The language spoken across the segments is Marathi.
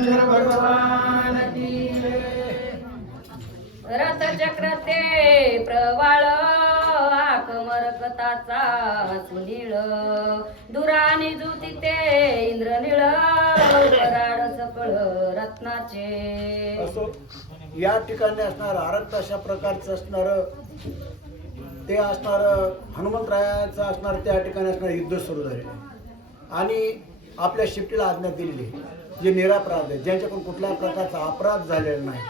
रामचंद्र भगवान की रथ चक्र ते प्रवाळ आकमरकताचा सुनीळ दुरानी जुती ते इंद्रनीळ वराड सकळ रत्नाचे. असो या ठिकाणी असणार आरक्त अशा प्रकारचं असणार ते असणार हनुमंतरायाचं असणार त्या ठिकाणी असणार युद्ध सुरू झाले आणि आपल्या शिफ्टीला आज्ञा दिलेली जे निरापराध आहे ज्यांच्याकडून कुठल्याही प्रकारचा अपराध झालेला नाही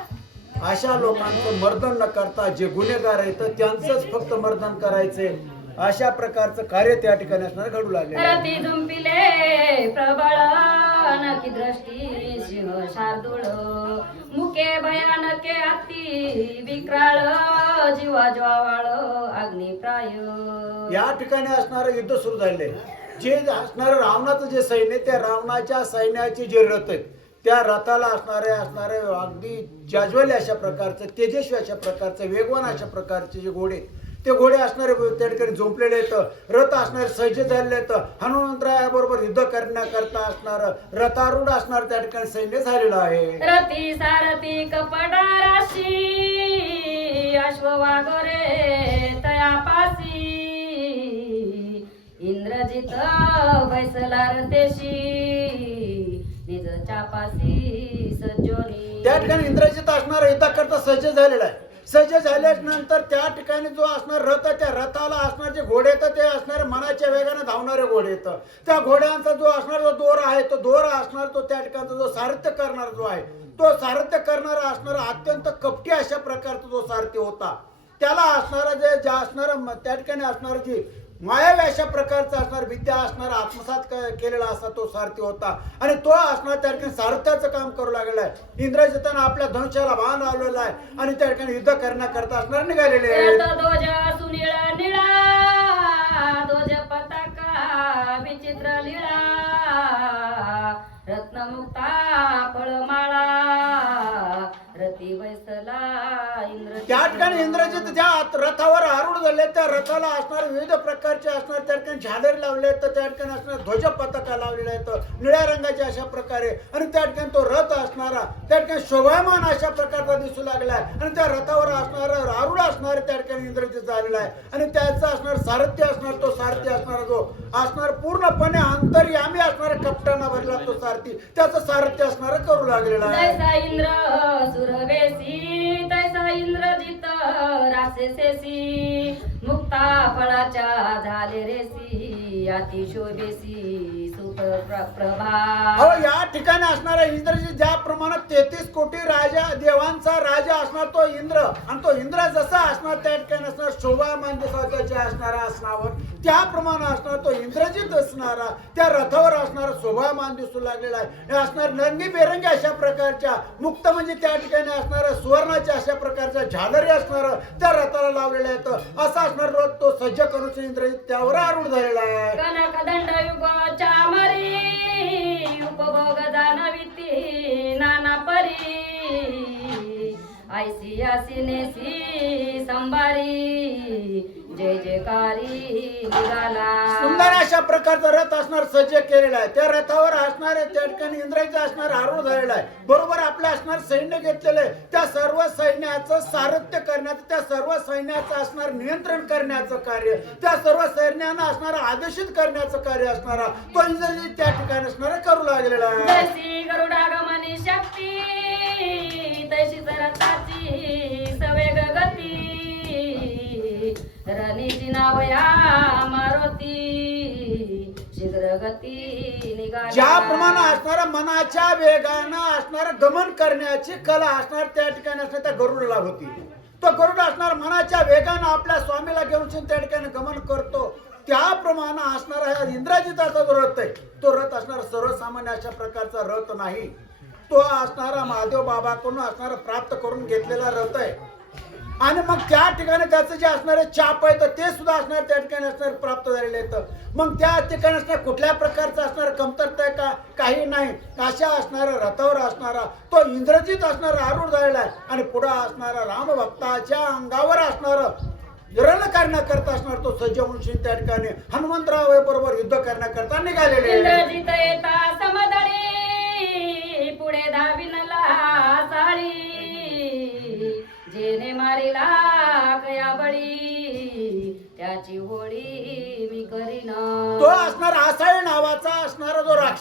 अशा लोकांचं मर्दन न करता जे गुन्हेगार आहेत त्यांचंच फक्त मर्दन करायचे अशा प्रकारचं कार्य त्या ठिकाणी असणार घडू लागले. रती झुंपिले प्रबळ नकी दृष्टी सिंह शार्दूळ मुके भयानके अति विक्राळ जीवा ज्वावाळ अग्निप्राय. या ठिकाणी असणारं युद्ध सुरू झाले जे असणारं रावणाचं जे सैन्य त्या रावणाच्या सैन्याचे जे रथ आहेत त्या रथाला असणारे अगदी जाज्वल्य अशा प्रकारचे तेजस्वी अशा प्रकारचे वेगवान अशा प्रकारचे जे घोडे ते घोडे असणारे त्या ठिकाणी झोंपलेले आहेत रथ असणारे सज्ज झालेले आहेत हनुमंतरायाबरोबर युद्ध करण्याकरता असणार रथारूढ असणार त्या ठिकाणी सैन्य झालेलं आहे. रती सारथी कपटा राशी अश्ववागरे तयापासी इंद्रजित बैसला रथेशी निज चापासी सज्जोनी. त्या ठिकाणी इंद्रजित असणार युद्धाकरता सज्ज झालेला आहे. सज्ज झाल्यानंतर त्या ठिकाणी जो असणार रथ त्या रथाला असणार जे घोडे येतं ते असणारे मनाच्या वेगाने धावणारे घोडे येतं त्या घोड्यांचा जो असणार जो दोर आहे तो दोर असणार तो त्या ठिकाणचा जो सारथ्य करणारा जो आहे तो सारथ्य करणारा असणारा अत्यंत कपटी अशा प्रकारचा जो सारथी होता त्याला असणारा जे असणार त्या ठिकाणी असणार जी मायावी अशा प्रकारचा असणार विद्या असणार आत्मसात केलेला असा तो सारथी होता आणि तो असणार त्या ठिकाणी सारथ्याचं काम करू लागलेला आहे. इंद्रजितानं आपल्या धनुष्याला बाण लावलेला आहे आणि त्या ठिकाणी युद्ध करण्याकरता असणार निघालेले ध्वज सुनीळ निळा ध्वज पताका विचित्र लीळा रत्नमुक्ता फळमाळा रती बैसला इंद्र. त्या ठिकाणी इंद्रजित ज्या रथावर आरूढ झाले त्या रथाला असणार विविध प्रकारचे असणार त्या ठिकाणी झाडे लावले आहेत त्या ठिकाणी असणार ध्वज पताका लावलेले आहेत निळ्या रंगाचे अशा प्रकारे आणि त्या ठिकाणी तो रथ असणारा त्या ठिकाणी शोभायमान अशा प्रकारचा दिसू लागला आहे आणि त्या रथावर असणार आरूढ असणार त्या ठिकाणी इंद्रजित झालेला आहे आणि त्याचा असणार सारथ्य असणार तो सारथी असणारा जो असणार पूर्णपणे अंतर्यामी असणारा कप्ताना भरला तो सारथी त्याचं सारथ्य असणार करू लागलेला आहे. तैसा इंद्र सुरवेसी तैसा इंद्रजित रासेसेसी मुक्ता फळाच्या झाले रेसी अतिशोभेसी सुत प्रभा. या ठिकाणी असणारा इंद्रजी ज्या प्रमाणात 33 कोटी राजा देवांचा राजा असणार तो इंद्र आणि तो इंद्र जसा असणार त्या ठिकाणी असणार शोभामान दिसाच्या असणारा असणावर त्याप्रमाणे असणार तो इंद्रजित असणारा त्या रथावर असणारा शोभामान दिसू लागलेला आहे असणार रंगीबेरंगी अशा प्रकारच्या मुक्त म्हणजे त्या ठिकाणी असणाऱ्या सुवर्णाच्या अशा प्रकारच्या झालरी असणार त्या रथाला लावलेल्या आहेत असा असणार रथ तो सज्ज करून इंद्रजित त्यावर आरूढ झालेला आहे. कनक दंड युग चामरी उपभोग जाणविती नाना परी ऐसी आसिनेसी संभारी जय जयकारी निघाला. सुंदर अशा प्रकारचा रथ असणार सज्ज केलेला आहे त्या रथावर असणारे त्या ठिकाणी इंद्रायचं असणार आरूढ झालेला आहे बरोबर आपल्या असणार सैन्य घेतलेले त्या सर्व सैन्याचं सारथ्य करण्याचं त्या सर्व सैन्याचं असणार नियंत्रण करण्याचं कार्य त्या सर्व सैन्यांना असणार आदेशित करण्याचं कार्य असणारा तो इंद्रजित त्या ठिकाणी असणार करू लागलेला आहे. जैसी गरुडागमनी शक्ती तैशी रथाची सवेग गती रणीची नावया मारुती शीघ्र गती निघाला. ज्याप्रमाणे असणारा मनाच्या वेगानं असणार गमन करण्याची कला असणार त्या ठिकाणी असणार त्या गरुडाला होती तो गरुड असणार मनाच्या वेगानं आपल्या स्वामीला घेऊन त्या ठिकाणी गमन करतो त्याप्रमाणे असणारा हा इंद्रजिताचा जो रथ आहे तो रथ असणार सर्वसामान्य अशा प्रकारचा रथ नाही तो असणारा महादेव बाबाकडून असणारा प्राप्त करून घेतलेला रथ आहे आणि मग त्या ठिकाणी त्याचं जे असणारे चाप आहे ते सुद्धा असणार त्या ठिकाणी असणार प्राप्त झालेले आहेत मग त्या ठिकाणी असणार कुठल्या प्रकारचं असणार कमतरता आहे का काही नाही अशा असणाऱ्या रथावर असणारा तो इंद्रजित असणार आरूढ झालेला आहे आणि पुढे असणारा रामभक्ताच्या अंगावर असणार रण करण्याकरता असणार तो सज्ज होऊन त्या ठिकाणी हनुमंतराव बरोबर युद्ध करण्याकरता निघालेले. इंद्रजित येता समदळी पुढे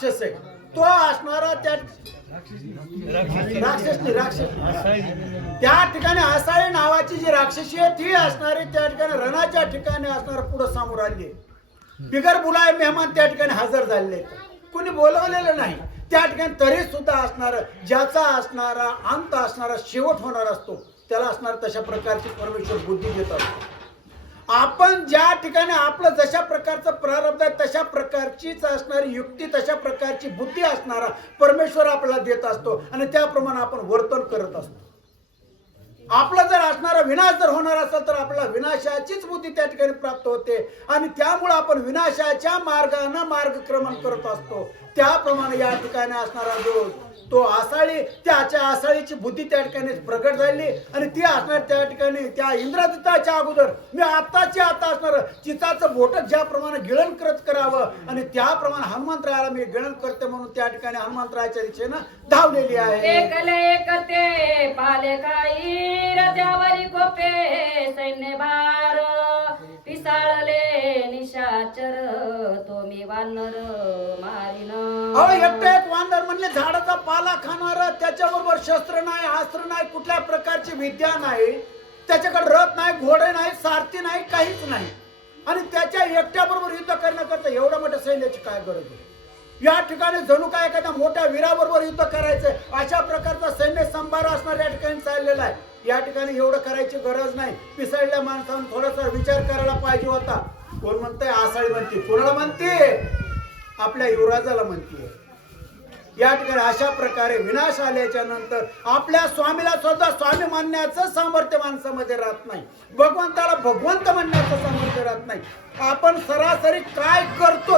राक्षस आहे तो असणारा त्या राक्षस त्या ठिकाणी आसाळी नावाची जी राक्षसी आहे ती असणारी त्या ठिकाणी रणाच्या ठिकाणी असणार पुढे समोर आली बिगर बुलाय मेहमान त्या ठिकाणी हजर झालेले कुणी बोलवलेलं नाही त्या ठिकाणी तरी सुद्धा असणार ज्याचा असणारा अंत असणारा शेवट होणार असतो त्याला असणार तशा प्रकारची परमेश्वर बुद्धी देत असतो आपण ज्या ठिकाणी आपलं जशा प्रकारचं प्रारब्ध आहे तशा प्रकारचीच असणारी युक्ती तशा प्रकारची बुद्धी असणारा परमेश्वर आपल्याला देत असतो आणि त्याप्रमाणे आपण वर्तन करत असतो आपला जर असणारा विनाश जर होणार असेल तर आपल्याला विनाशाचीच बुद्धी त्या ठिकाणी प्राप्त होते आणि त्यामुळे आपण विनाशाच्या मार्गाने मार्गक्रमण करत असतो त्याप्रमाणे या ठिकाणी असणारा जो तो आसाळी त्याच्या आसाळीची बुद्धी त्या ठिकाणी प्रगट झाली आणि ती असणार त्या ठिकाणी त्या इंद्रजिताच्या अगोदर मी आताची आता असणार चिताचं बोट ज्याप्रमाणे गिळण करत करावं आणि त्याप्रमाणे हनुमंतरायाला मी गिळण करते म्हणून त्या ठिकाणी हनुमंतरायाच्या दिशेनं धावलेली आहे एकले एकते पाले काही रथावरी कोपे सैन्य बार पिसाळले निशाचर तो मी वानर मारिन एकटा एक वानर म्हणले झाडाचा पाला खाणार त्याच्याबरोबर शस्त्र नाही अस्त्र नाही कुठल्या प्रकारची विद्या नाही त्याच्याकडे रथ नाही घोडे नाही सारथी नाही काहीच नाही आणि त्याच्या एकट्याबरोबर युद्ध करण्याकरता एवढ्या मोठ्या सैन्याची काय गरज आहे या ठिकाणी जणू काय एखाद्या मोठ्या वीराबरोबर युद्ध करायचंय अशा प्रकारचा सैन्य संभार असणार या ठिकाणी चाललेला आहे या ठिकाणी एवढं करायची गरज नाही पिसळल्या माणसानं थोडासा विचार करायला पाहिजे होता कोण म्हणतंय आसाळी म्हणते कोणाला म्हणते आपल्या युवराजाला म्हणते या ठिकाणी अशा प्रकारे विनाश आल्याच्या नंतर आपल्या स्वामीला सुद्धा स्वामी मानण्याचं सामर्थ्य माणसामध्ये राहत नाही भगवंताला भगवंत म्हणण्याचं सामर्थ्य राहत नाही आपण सरासरी काय करतो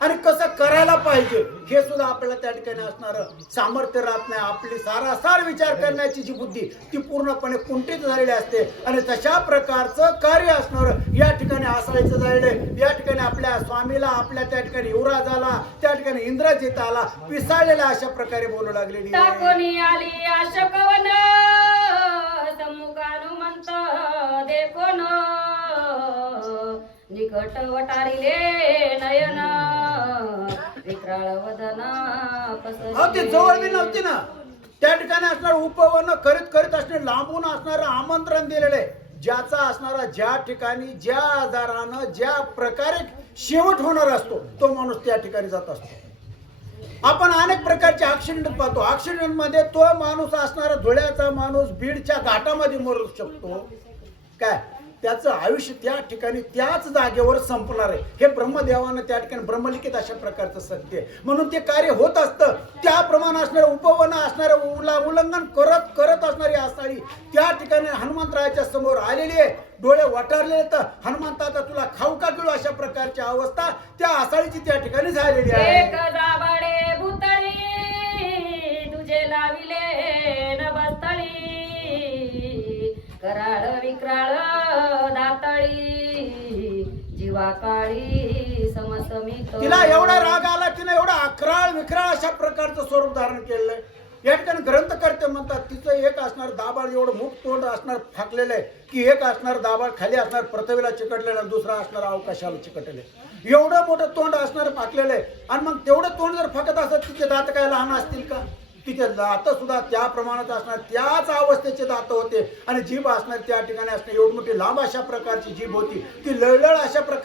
आणि कसं करायला पाहिजे हे सुद्धा आपल्याला त्या ठिकाणी असणारं सामर्थ्य राहत नाही आपली सारासार विचार करण्याची जी बुद्धी ती पूर्णपणे कुंठित झालेली असते आणि तशा प्रकारचं कार्य असणार या ठिकाणी आसाळीचं झालेलं या ठिकाणी आपल्या स्वामीला आपल्या त्या ठिकाणी युवराजाला त्या ठिकाणी इंद्रजिताला पिसाळलेला अशा प्रकारे बोलू लागलेली कोणी आली अशोकवन समुखानुमंत देखोन निकट वटारिले नयन विक्राळ वदना ती जवळ बी नव्हती ना त्या ठिकाणी असणार उपवन करीत करीत असणे लांबून असणारं आमंत्रण दिलेले ज्याचा असणारा ज्या ठिकाणी ज्या आजारानं ज्या प्रकारे शेवट होणार असतो तो माणूस त्या ठिकाणी जात असतो आपण अनेक प्रकारचे ऍक्सिडेंट पाहतो ऍक्सिडेंट मध्ये तो माणूस असणारा धुळ्याचा माणूस बीडच्या घाटामध्ये मरू शकतो काय त्याचं आयुष्य त्या ठिकाणी त्याच जागेवर संपणार आहे हे ब्रह्मदेवानं त्या ठिकाणी ब्रह्मलिखित अशा प्रकारचं सत्य आहे म्हणून ते कार्य होत असतं त्याप्रमाणे असणारं उपवन असणारं उल्लंघन करत करत असणारी आसाळी त्या ठिकाणी हनुमंतरायाच्या समोर आलेली आहे डोळे वटारले तर हनुमंत आता तुला खाऊ का गिळू अशा प्रकारची अवस्था त्या आसाळीची त्या ठिकाणी झालेली आहे दाबाडे भुतळी तुझे लाविले नभस्थळी कराळ विक्राळ दातळी जीवा काळी समसमित तिला एवढा राग आला तिने एवढा अकराळ विक्राळ अशा प्रकारचं स्वरूप धारण केलंय या ठिकाणी ग्रंथकर्ते म्हणतात तिचं एक असणार दाबाळ एवढं मुख तोंड असणार फाकलेलं आहे की एक असणार दाबाळ खाली असणार पृथ्वीला चिकटलेलं आणि दुसरा असणार अवकाशाला चिकटलेलं एवढं मोठं तोंड असणार फाकलेलं आहे आणि मग तेवढं तोंड जर फाकत असत तिचे दात काय लहान असतील का तिचे दात सुद्धा त्या प्रमाणात असणार त्याच अवस्थेचे दात होते आणि जीभ असणार त्या ठिकाणी असणार एवढी मोठी लांब अशा प्रकारची जीभ होती ती लळलळ अशा प्रकार